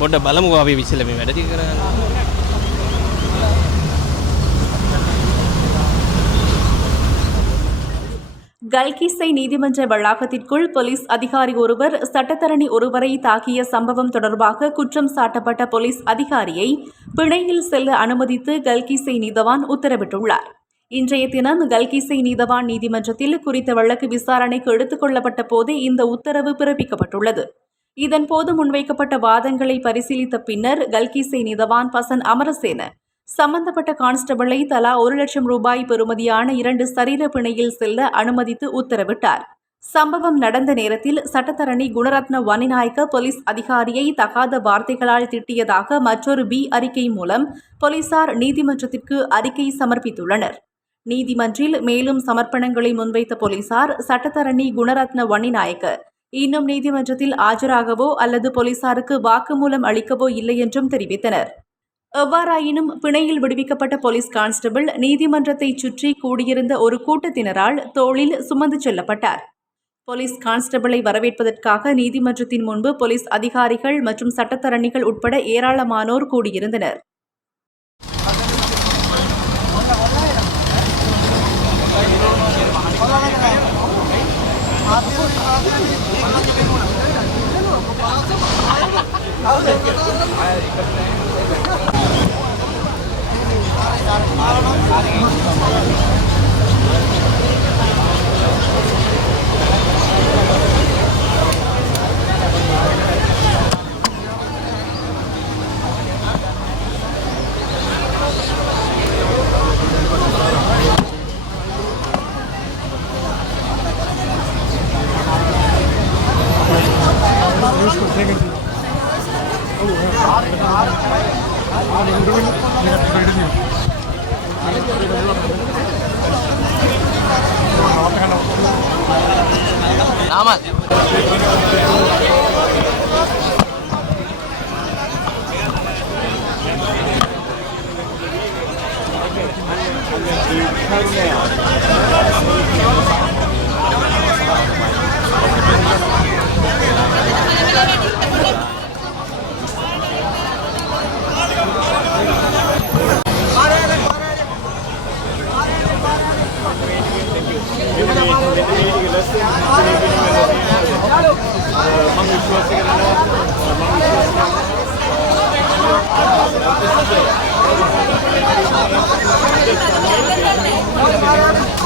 පොඩ බලමුකෝ අපි විශ්ල මේ වැඩ ටික කරගන්න. கல்கிஸ்ஸை நீதிமன்ற வளாகத்திற்குள் போலீஸ் அதிகாரி ஒருவர் சட்டத்தரணி ஒருவரை தாக்கிய சம்பவம் தொடர்பாக குற்றம் சாட்டப்பட்ட போலீஸ் அதிகாரியை பிணையில் செல்ல அனுமதித்து கல்கிஸ்ஸை நீதவான் உத்தரவிட்டுள்ளார். இன்றைய தினம் கல்கிஸ்ஸை நீதவான் நீதிமன்றத்தில் குறித்த வழக்கு விசாரணைக்கு எடுத்துக் கொள்ளப்பட்ட போதே இந்த உத்தரவு பிறப்பிக்கப்பட்டுள்ளது. இதன்போது முன்வைக்கப்பட்ட வாதங்களை பரிசீலித்த பின்னர் கல்கிஸ்ஸை நீதவான் பசன் அமரசேன சம்பந்தப்பட்ட கான்ஸ்டபிளை தலா 1 லட்சம் ரூபாய் பெறுமதியான 2 சரீர பிணையில் செல்ல அனுமதித்து உத்தரவிட்டார். சம்பவம் நடந்த நேரத்தில் சட்டத்தரணி குணரத்ன வன்னிநாயக்க போலீஸ் அதிகாரியை தகாத வார்த்தைகளால் திட்டியதாக மற்றொரு பி அறிக்கை மூலம் போலீசார் நீதிமன்றத்திற்கு அறிக்கை சமர்ப்பித்துள்ளனர். நீதிமன்றில் மேலும் சமர்ப்பணங்களை முன்வைத்த போலீசார் சட்டத்தரணி குணரத்ன வன்னிநாயக்க இன்னும் நீதிமன்றத்தில் ஆஜராகவோ அல்லது போலீசாருக்கு வாக்குமூலம் அளிக்கவோ இல்லை என்றும் தெரிவித்தனர். எவ்வாறாயினும் பிணையில் விடுவிக்கப்பட்ட போலீஸ் கான்ஸ்டபிள் நீதிமன்றத்தை சுற்றி கூடியிருந்த ஒரு கூட்டத்தினரால் தோளில் சுமந்து செல்லப்பட்டார். போலீஸ் கான்ஸ்டபிளை வரவேற்பதற்காக நீதிமன்றத்தின் முன்பு போலீஸ் அதிகாரிகள் மற்றும் சட்டத்தரணிகள் உட்பட ஏராளமானோர் கூடியிருந்தனர். Terima kasih.